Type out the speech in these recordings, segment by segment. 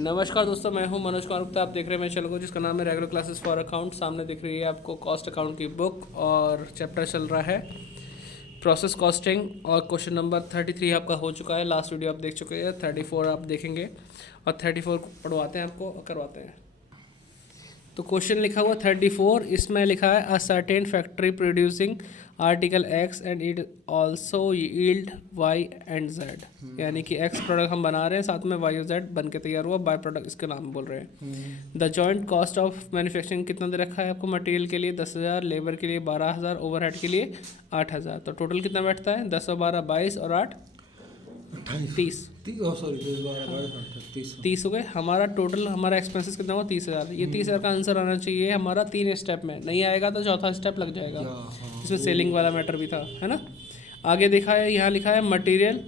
नमस्कार दोस्तों, मैं हूं मनोज कुमार गुप्ता। आप देख रहे हैं मेरे चैनल को जिसका नाम है रेगुलर क्लासेस फॉर अकाउंट। सामने दिख रही है आपको कॉस्ट अकाउंट की बुक और चैप्टर चल रहा है प्रोसेस कॉस्टिंग और क्वेश्चन नंबर 33 आपका हो चुका है। लास्ट वीडियो आप देख चुके हैं, 34 आप देखेंगे और 34 पढ़वाते हैं आपको और करवाते हैं। तो क्वेश्चन लिखा हुआ 34, इसमें लिखा है a certain factory producing article X and it also yield Y and Z, यानी कि एक्स प्रोडक्ट हम बना रहे हैं, साथ में वाई और जेड बन के तैयार हुआ, बाय प्रोडक्ट इसके नाम बोल रहे हैं। The joint cost of manufacturing कितना दे रखा है आपको? मटेरियल के लिए 10,000, लेबर के लिए 12,000, ओवरहेड के लिए 8,000। तो टोटल कितना बैठता है? 10 और 12 22 और 8 30 30 हो गए। हमारा टोटल हमारा एक्सपेंसेस कितना हुआ? 30,000। ये 30,000 का आंसर आना चाहिए हमारा 3 स्टेप में। नहीं आएगा तो चौथा स्टेप लग जाएगा, इसमें सेलिंग वाला मैटर भी था, है ना। आगे देखा है, यहाँ लिखा है मटेरियल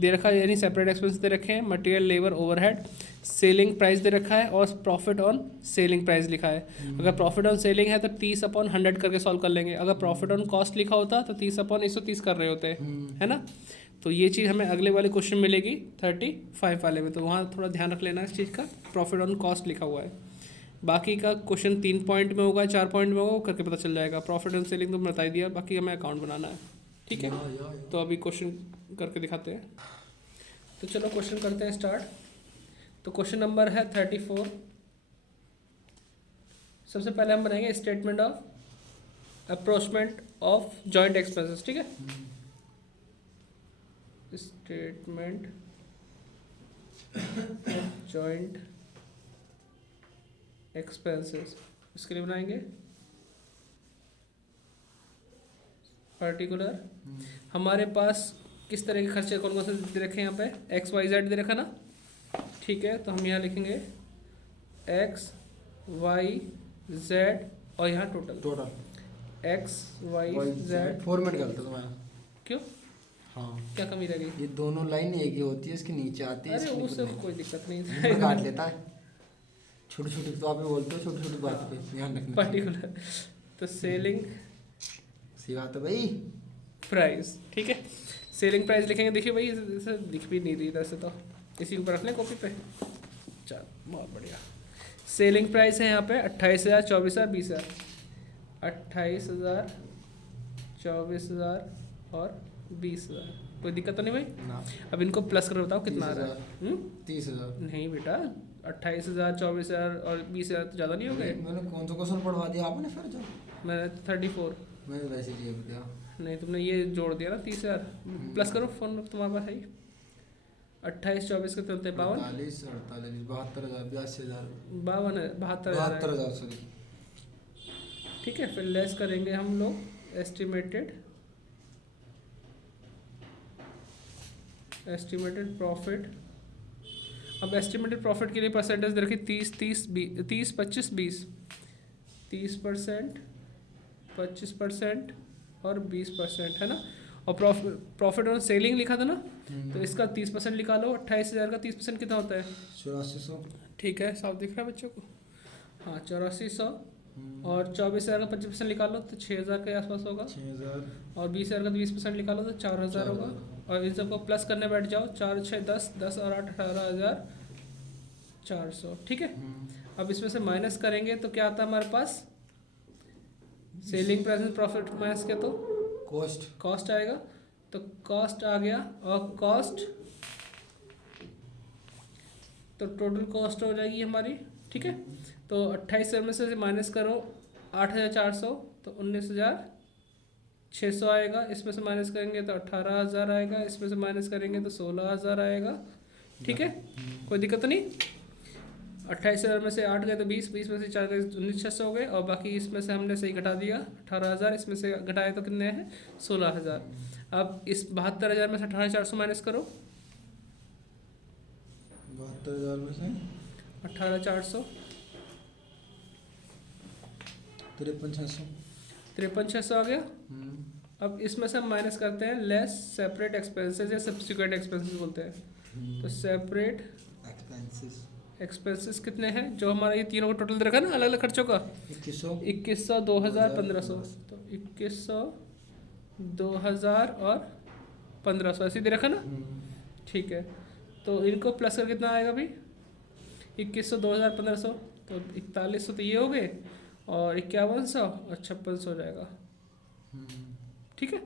दे रखा है, यानी सेपरेट एक्सपेंस दे रखे हैं, material, labour, overhead, selling price दे रखा है और प्रॉफिट ऑन सेलिंग प्राइस लिखा है। अगर प्रॉफिट ऑन सेलिंग है तो 30/100 करके सॉल्व कर लेंगे। अगर प्रॉफिट ऑन कॉस्ट लिखा होता तो 30/130 कर रहे होते, है ना। तो ये चीज़ हमें अगले वाले क्वेश्चन मिलेगी 35 वाले में, तो वहाँ थोड़ा ध्यान रख लेना इस चीज़ का। प्रॉफिट ऑन कॉस्ट लिखा हुआ है। बाकी का क्वेश्चन 3 पॉइंट में होगा, 4 पॉइंट में होगा, करके पता चल जाएगा। प्रॉफिट ऑन सेलिंग तो बता ही दिया, बाकी हमें अकाउंट बनाना है, ठीक है। तो अभी क्वेश्चन करके दिखाते हैं। तो चलो क्वेश्चन करते हैं स्टार्ट। तो क्वेश्चन नंबर है 34। सबसे पहले हम बनाएंगे statement of apportionment of joint expenses, ठीक है। स्टेटमेंट जॉइंट एक्सपेंसेस, इसके लिए बनाएंगे पर्टिकुलर। हमारे पास किस तरह के खर्चे कौन कौन से दे रखे हैं? यहाँ पे एक्स वाई जेड दे रखा ना, ठीक है। तो हम यहाँ लिखेंगे एक्स वाई जेड और यहाँ total X Y Z. Format गलत है तुम्हारा। क्यों? हाँ, क्या कमी रह गई? ये दोनों लाइन एक ही होती है, इसके नीचे आती है। अरे उससे कोई दिक्कत नहीं है, काट लेता है। छोटी छोटी तो आप बोलते हो, छोटी छोटी बात पे ध्यान रखना पर्टिकुलर। तो सेलिंग सी बात है भाई, प्राइस, ठीक है। सेलिंग प्राइस लिखेंगे। देखिए भाई, इसे दिख भी नहीं रही इधर से, तो इसी ऊपर रख लें कॉपी पे। चल, बहुत बढ़िया। सेलिंग प्राइस है यहाँ पे 28,000, 24,000, 20,000। 28,000, 24,000 और 20,000। कोई दिक्कत तो नहीं भाई ना। अब इनको प्लस कर बताओ कितना आ रहा है? 30,000 नहीं बेटा, 28,000, 24,000 और 20,000 तो ज़्यादा नहीं हो गए? मैंने कौन सा क्वेश्चन पढ़वा दिया आपने फिर? जो मैंने 34। मैंने वैसे ही दिया। नहीं, तुमने ये जोड़ दिया ना 30,000। प्लस करो, फोन तुम्हारे पास है ही। 28 24 के चलते 52, 48, 48, 72,000, 82,000, 72,000 सॉरी, ठीक है। फिर लेस करेंगे हम लोग एस्टिमेटेड प्रॉफिट। अब एस्टिमेटेड प्रॉफिट के लिए परसेंटेज दे रखी 30 30 30 25 20। 30%, 25% और 20%, है ना। और प्रॉफिट ऑन सेलिंग लिखा था ना, तो इसका 30% निकालो। 28,000 का 30% कितना होता है? 8400। ठीक है, साफ दिख रहा है बच्चों को? हाँ, 8400। और 24,000 का 25% निकालो तो 6,000 के आसपास होगा। 6,000 और 20,000 का 20% निकालो तो 4,000 होगा। और इन सबको प्लस करने बैठ जाओ, 4 6 10, 10 और 8 18,400, ठीक है। अब इसमें से माइनस करेंगे तो क्या आता है हमारे पास? सेलिंग प्राइस में प्रॉफिट माइनस किया तो कॉस्ट आएगा। तो कॉस्ट आ गया, और कॉस्ट तो टोटल कॉस्ट हो जाएगी हमारी, ठीक है। तो 28,000 में से माइनस करो 8,400, तो 19,600 आएगा। इसमें से माइनस करेंगे तो 18,000 आएगा। इसमें से माइनस करेंगे तो 16,000 आएगा, ठीक है। कोई दिक्कत तो नहीं? 28,000 में से 8 गए तो 20, 20 में से 4 गए 19,600 हो गए। और बाकी इसमें से हमने सही घटा दिया 18,000, इसमें से घटाए तो कितने हैं? 16,000। अब इस 72,000 में से 18,400 माइनस करो। 72,000 में से 18,400 53,600 53,600 आ गया। अब इसमें से हम माइनस करते हैं लेस सेपरेट एक्सपेंसेस या सब्सिक्वेंट एक्सपेंसेस बोलते हैं। तो सेपरेट एक्सपेंसेस कितने हैं? जो हमारा ये तीनों का टोटल दे रखा है ना, अलग अलग खर्चों का, 2100, 2,000, 1,500। तो 2100, 2,000 और 1,500 ऐसे दे रखा ना, ठीक है। तो इनको प्लस कर कितना आएगा भाई? 2100, 2000, 1500, तो 4100 तो ये हो गए, और 5100 और 5600 हो जाएगा। ठीक है,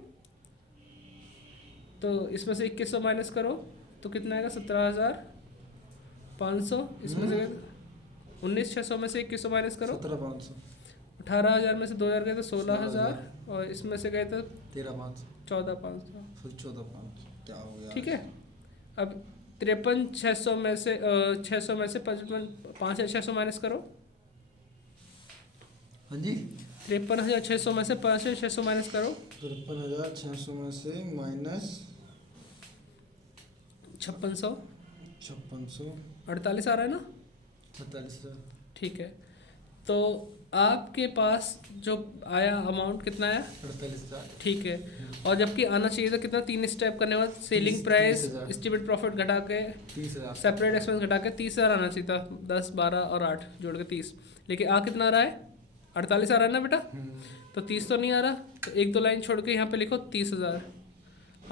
तो इसमें से 2100 माइनस करो तो कितना आएगा, 17500। इसमें से 19600 में से 2100 माइनस करो, 17500, 18000 में से 2000 गए तो 16000, और इसमें से गए तो 13500, 14500। 14500 क्या हो गया? ठीक है, अब 53,600 में से 600 में से 5600 माइनस करो। हाँ जी, 53,600 में से 5600 माइनस करो, 53,600 में से माइनस 5600, 5600, 48 आ रहा है ना? 47,000। ठीक है, तो आपके पास जो आया अमाउंट कितना आया? 48,000। ठीक है, और जबकि आना चाहिए था कितना, 3 स्टेप करने के बाद सेलिंग प्राइस, 30,000, एस्टिमेट प्रॉफिट घटा के, 30,000। सेपरेट एक्सपेंस घटा के 30,000 आना चाहिए था। 10, 12 और 8 जोड़ के 30, लेकिन आ कितना आ रहा है? 48 आ रहा है ना बेटा? तो 30 तो नहीं आ रहा, तो 1-2 लाइन छोड़ के यहाँ पे लिखो 30,000।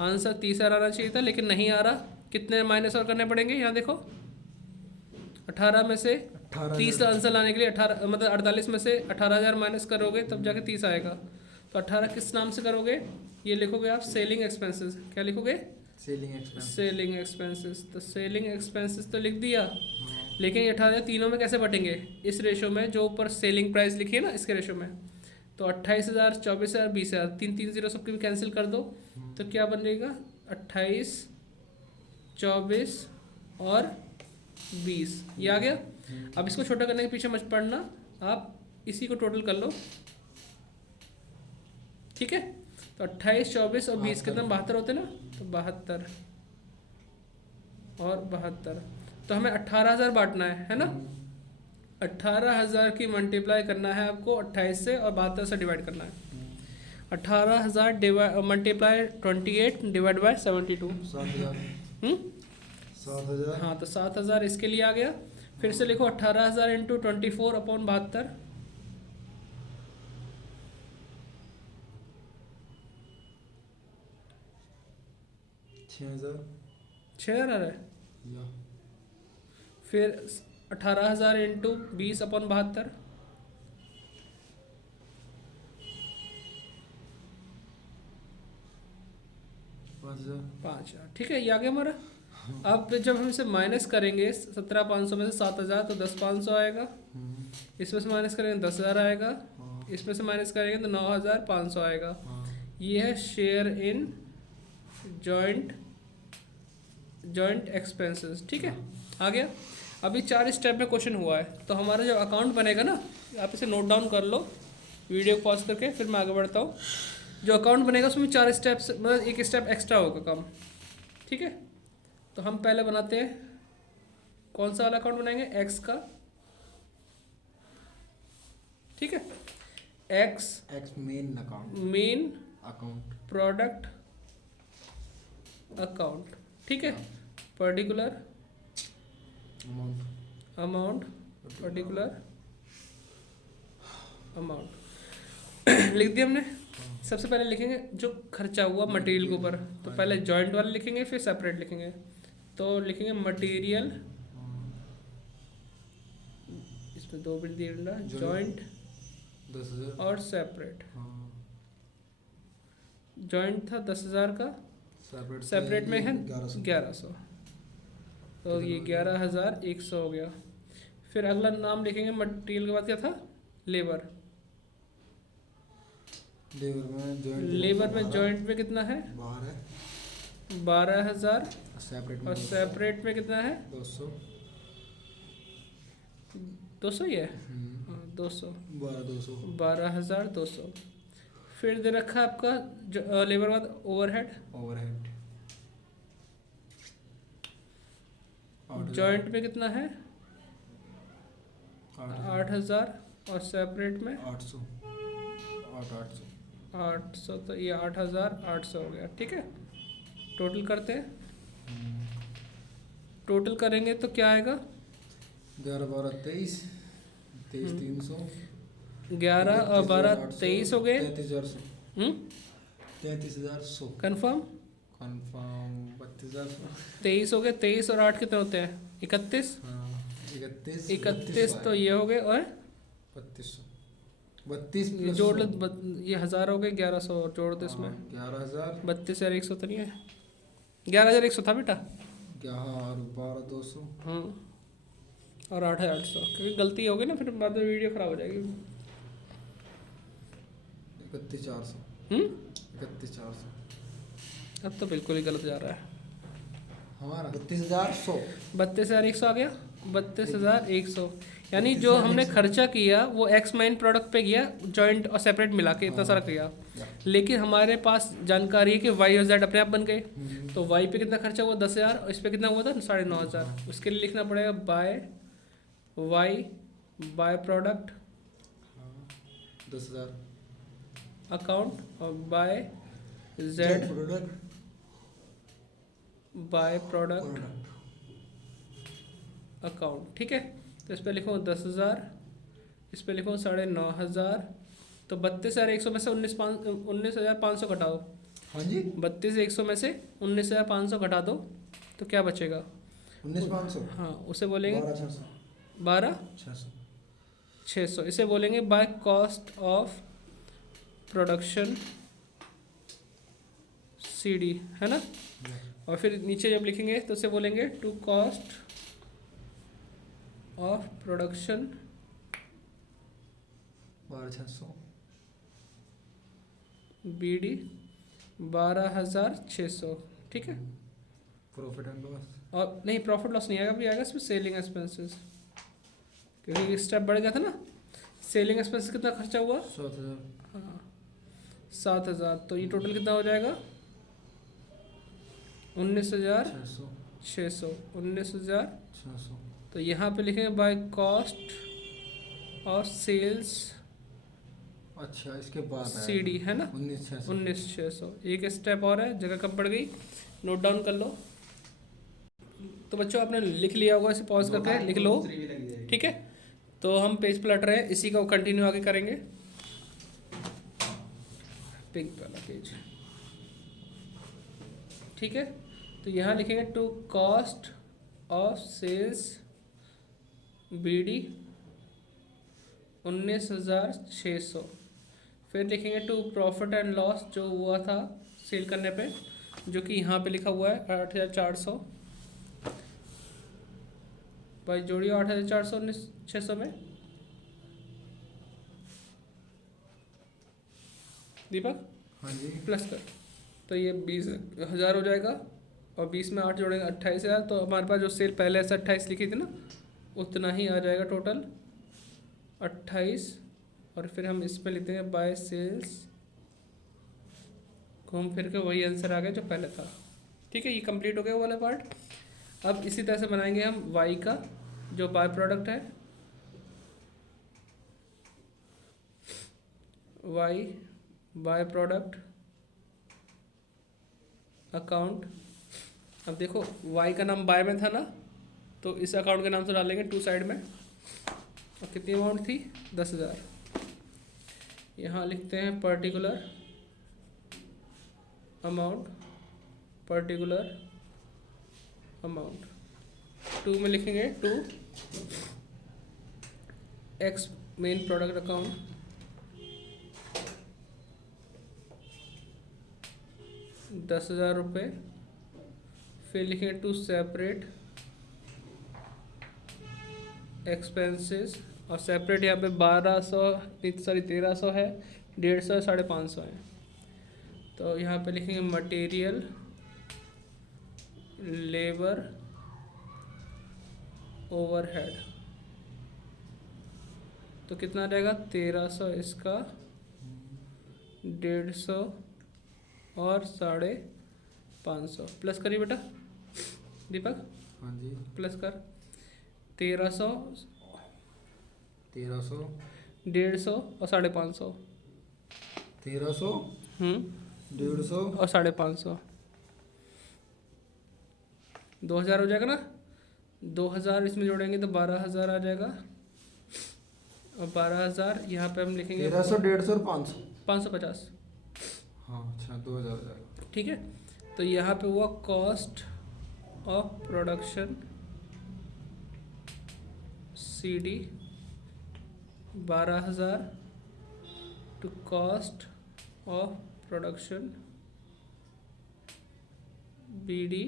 आंसर 30,000 आना चाहिए था, लेकिन नहीं आ रहा। कितने माइनस और करने पड़ेंगे? यहाँ देखो, 18 में से 30 आंसर लाने के लिए 18 मतलब 48 में से 18,000 माइनस करोगे तब जाके 30 आएगा। तो 18 किस नाम से करोगे? ये लिखोगे आप सेलिंग एक्सपेंसेस। क्या लिखोगे? Selling expense. Selling expenses. तो सेलिंग एक्सपेंसेस तो लिख दिया, लेकिन ये 18,000 तीनों में कैसे बटेंगे? इस रेशो में जो ऊपर सेलिंग प्राइस लिखी है ना, इसके रेशो में। तो 28,000, 24,000, 20,000, 3 0 सबके भी कैंसिल कर दो, तो क्या बनेगा? 28, 24 और 20, ये आ गया। अब इसको छोटा करने के पीछे मत पड़ना, आप इसी को टोटल कर लो। ठीक है, तो 28, 24 और 20 कितना? 72 होते ना, तो 72 और 72। तो हमें 18,000 बांटना है ना? 18,000 की मल्टीप्लाई करना है आपको 28 से, और 72 से डिवाइड करना है। 18,000 मल्टीप्लाई 28 डिवाइड बाय 72। 7,000। 7,000। हाँ, तो 7,000 इसके लिए आ गया। फिर से लिखो 18,000 इंटू 24 अपॉन 72। 6,000। 6,000 आ रहा है। फिर 18,000 इंटू 20 अपॉन 72। 5,000। ठीक है, ये आ गया हमारा। अब जब हम इसे माइनस करेंगे 17,500 में से 7,000, तो 10,500 आएगा। इसमें से माइनस करेंगे 10,000 आएगा। इसमें से माइनस करेंगे तो 9,500 आएगा। ये है शेयर इन जॉइंट एक्सपेंसेस। ठीक है, आ गया। अभी 4 स्टेप में क्वेश्चन हुआ है, तो हमारा जो अकाउंट बनेगा ना, आप इसे नोट डाउन कर लो, वीडियो पॉज करके, फिर मैं आगे बढ़ता हूँ। जो अकाउंट बनेगा उसमें 4 स्टेप्स, मतलब 1 स्टेप एक्स्ट्रा होगा कम। ठीक है, तो हम पहले बनाते हैं, कौन सा वाला अकाउंट बनाएंगे? एक्स का। ठीक है, x main account, main account, product account. ठीक है, पर्टिकुलर अमाउंट, पर्टिकुलर अमाउंट लिख दिया हमने। सबसे पहले लिखेंगे जो खर्चा हुआ मटेरियल के ऊपर, तो पहले जॉइंट वाला लिखेंगे, फिर सेपरेट लिखेंगे। तो लिखेंगे मटेरियल, इसमें 2 बिट दिए, जॉइंट 10,000 और सेपरेट। जॉइंट था 10,000 का, सेपरेट में है 1100, तो ये 11,100 हो गया। फिर अगला नाम लिखेंगे मटेरियल के बाद क्या था? लेबर। लेबर में जॉइंट में कितना है? 12,000, और सेपरेट में कितना है? 200 ही है। 200, 12,200। फिर दे रखा आपका लेबर बाद ओवरहेड। जॉइंट में कितना है? 8,000, और सेपरेट में 800। 800, तो ये 8,800 हो गया। ठीक है, टोटल करते हैं। टोटल करेंगे तो क्या आएगा? 11, 12, 23, 300, 11 और 12, 23 हो गए। 33,100। 33,100 कंफर्म? 32,100। 23 हो गए। 23 और 8 कितने होते हैं? 31। 31 31 तो ये हो गए, और 32 ये जोड़ लो, ये 1000 हो गए, 1100 और जोड़ दो इसमें। 11,000 32,100 तो नहीं है, 11,100 था बेटा। 12,200 हाँ, और 8,800, क्योंकि गलती हो गई ना, फिर बाद में वीडियो खराब हो जाएगी। 31,400 हम्म 31,400 अब तो बिल्कुल ही गलत जा रहा है। हमारा 32,100 32,100 आ गया, 32,100, यानी जो हमने खर्चा किया वो एक्स माइन प्रोडक्ट पे गया, जॉइंट और सेपरेट मिला के इतना सारा किया, लेकिन हमारे पास जानकारी है कि वाई और जेड अपने आप बन गए। तो वाई पे कितना खर्चा हुआ 10,000, और इस पे कितना हुआ था 9,500। उसके लिए लिखना पड़ेगा by Y by product 10,000 account, और by Z product by product account. ठीक है, तो इस पे लिखो 10,000, इस पे लिखो 9,500। तो 32,100 में से 19,500 घटाओ। हाँ जी 32,100 में से 19,500 घटा दो, तो क्या बचेगा? 19,500 हाँ, उसे बोलेंगे 12,600 12,600। इसे बोलेंगे by cost of production CD, है ना। और फिर नीचे जब लिखेंगे तो उसे बोलेंगे to cost of production 12,600 BD 12,600। ठीक है, प्रॉफिट एंड लॉस और नहीं, प्रॉफिट लॉस नहीं आएगा, अभी आएगा इसमें सेलिंग एक्सपेंसेस, क्योंकि स्टेप बढ़ गया था ना। सेलिंग एक्सपेंसेस कितना खर्चा हुआ? 7,000 हाँ 7,000। तो ये टोटल कितना हो जाएगा? 19,600। 19,600। तो यहाँ पे लिखेंगे बाय कॉस्ट ऑफ सेल्स अच्छा इसके बाद CD, है ना। 19,600 19,600। एक स्टेप और है, जगह कम पड़ गई, नोट डाउन कर लो। तो बच्चों आपने लिख लिया होगा, इसे पॉज करके लिख लो। ठीक है, तो हम पेज पलट रहे हैं, इसी को कंटिन्यू आगे करेंगे। पिंक वाला पेज, ठीक है। तो यहाँ लिखेंगे to cost of sales BD 19,600। फिर लिखेंगे टू प्रॉफिट एंड लॉस जो हुआ था सेल करने पे, जो कि यहाँ पे लिखा हुआ है 8,400। भाई जोड़िए 8,400 19,600 में, दीपक हाँ जी प्लस कर, तो ये 20,000 हो जाएगा, और 20 में 8 जोड़ेंगे 28,000। तो हमारे पास जो सेल पहले से 28 लिखी थी ना, उतना ही आ जाएगा टोटल 28। और फिर हम इसमें लिखते हैं बाय सेल्स, घूम फिर के वही आंसर आ गया जो पहले था। ठीक है, ये कंप्लीट हो गया वो वाला पार्ट। अब इसी तरह से बनाएंगे हम वाई का, जो बाय प्रोडक्ट है, वाई बाय प्रोडक्ट अकाउंट। अब देखो वाई का नाम बाय में था ना, तो इस अकाउंट के नाम से डालेंगे टू साइड में। और कितनी अमाउंट थी? 10,000। यहाँ लिखते हैं particular amount, particular amount. To में लिखेंगे to X main product account, ₹10,000। फिर लिखेंगे टू सेपरेट एक्सपेंसेस, और सेपरेट यहाँ पे 1,200 सॉरी 1,300 है, 150 550 है। तो यहाँ पे लिखेंगे मटेरियल लेबर ओवरहेड। तो कितना रहेगा? 1,300 इसका, 150 और 550। प्लस करिए बेटा दीपक, हाँ जी प्लस कर। 1,300 1,300 150 और 550। 1,300 150 और 550 2,000 हो जाएगा ना। 2,000 इसमें जोड़ेंगे तो 12,000 आ जाएगा, और 12,000 यहाँ पे हम लिखेंगे 1,300 150 और 500 550। हाँ अच्छा 2,000 हो जाएगा। ठीक है, तो यहाँ पे हुआ cost of production CD 12,000 to cost of production BD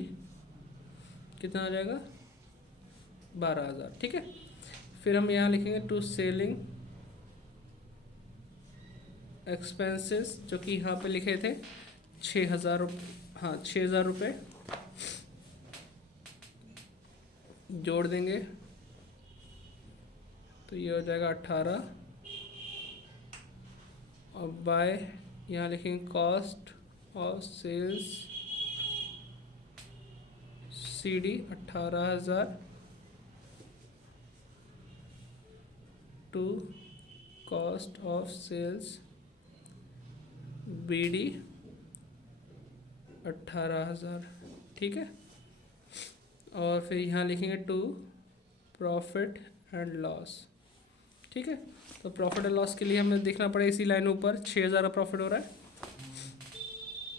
कितना आ जाएगा 12,000। ठीक है, फिर हम यहाँ लिखेंगे टू सेलिंग एक्सपेंसेस जो कि यहाँ पे लिखे थे 6,000, हाँ 6,000 रुपये जोड़ देंगे तो ये हो जाएगा 18 और बाय यहाँ लिखेंगे cost of sales CD 18,000 to cost of sales BD 18,000। ठीक है, और फिर यहाँ लिखेंगे टू प्रॉफिट एंड लॉस। ठीक है, तो प्रॉफिट एंड लॉस के लिए हमें देखना पड़ेगा इसी लाइन ऊपर 6,000 का प्रॉफिट हो रहा है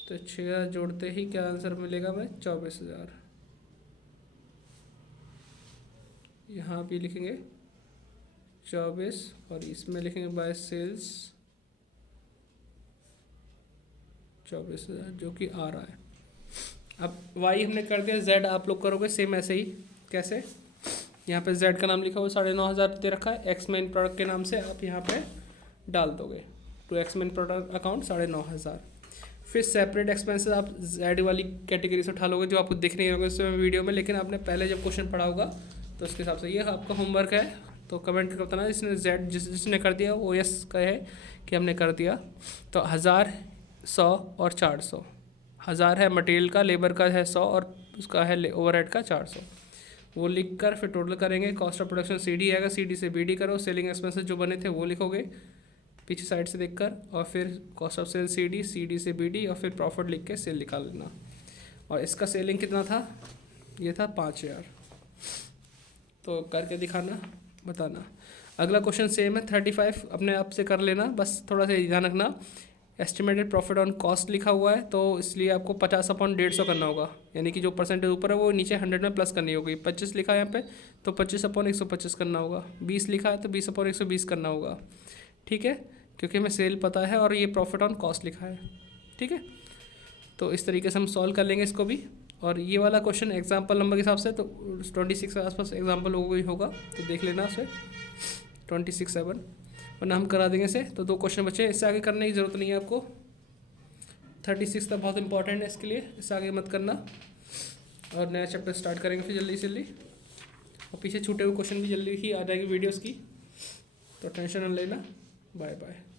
तो 6,000 जोड़ते ही क्या आंसर मिलेगा हमें 24,000। यहाँ भी लिखेंगे 24 और इसमें लिखेंगे बाय सेल्स 24,000 जो कि आ रहा है। अब वाई हमने कर दिया, जेड आप लोग करोगे सेम ऐसे ही। कैसे, यहाँ पे जेड का नाम लिखा हुआ 9,500 दे रखा है, एक्स मेन प्रोडक्ट के नाम से आप यहाँ पे डाल दोगे to X main product account 9,500। फिर सेपरेट एक्सपेंसेस आप जेड वाली कैटेगरी से उठा लोगे जो आपको दिख नहीं होगा इस वीडियो में, लेकिन आपने पहले जब क्वेश्चन पढ़ा होगा तो उसके हिसाब से ये आपका होमवर्क है। तो कमेंट करके बताना जिसने जेड जिसने कर दिया वो यस का है कि हमने कर दिया। तो 1000, 100 और 400। 1000 है मटेरियल का, लेबर का है 100 और उसका है ओवरहेड का 400। वो लिख कर फिर टोटल करेंगे। कॉस्ट ऑफ प्रोडक्शन CD आएगा, CD से BD करो, सेलिंग एक्सपेंसेस जो बने थे वो लिखोगे पीछे साइड से देखकर, और फिर cost of sale CD, CD से BD और फिर प्रॉफिट लिख के सेल निकाल लेना। और इसका सेलिंग कितना था, ये था 5,000। तो करके दिखाना, बताना। अगला क्वेश्चन सेम है 35, अपने आप से कर लेना, बस थोड़ा सा ध्यान रखना। एस्टिमेटेड प्रॉफिट ऑन कॉस्ट लिखा हुआ है तो इसलिए आपको 50/150 करना होगा, यानी कि जो परसेंटेज ऊपर है वो नीचे 100 में प्लस करनी होगी। 25 लिखा है यहाँ पे तो 25/125 करना होगा। 20 लिखा है तो 20/120 करना होगा। ठीक है, क्योंकि हमें सेल पता है और ये प्रॉफिट ऑन कॉस्ट लिखा है। ठीक है, तो इस तरीके से हम सॉल्व कर लेंगे इसको भी। और ये वाला क्वेश्चन एग्जाम्पल नंबर के हिसाब से तो 26 के आसपास एग्जाम्पल होगा, तो देख लेना उसे 26/7, वरना हम करा देंगे इसे। तो 2 क्वेश्चन बचे, इससे आगे करने की ज़रूरत नहीं है आपको। 36 तक बहुत इंपॉर्टेंट है, इसके लिए इससे आगे मत करना। और नया चैप्टर स्टार्ट करेंगे फिर जल्दी से जल्दी, और पीछे छूटे हुए क्वेश्चन भी जल्दी ही आ जाएगी वीडियोस की, तो टेंशन न लेना। Bye bye.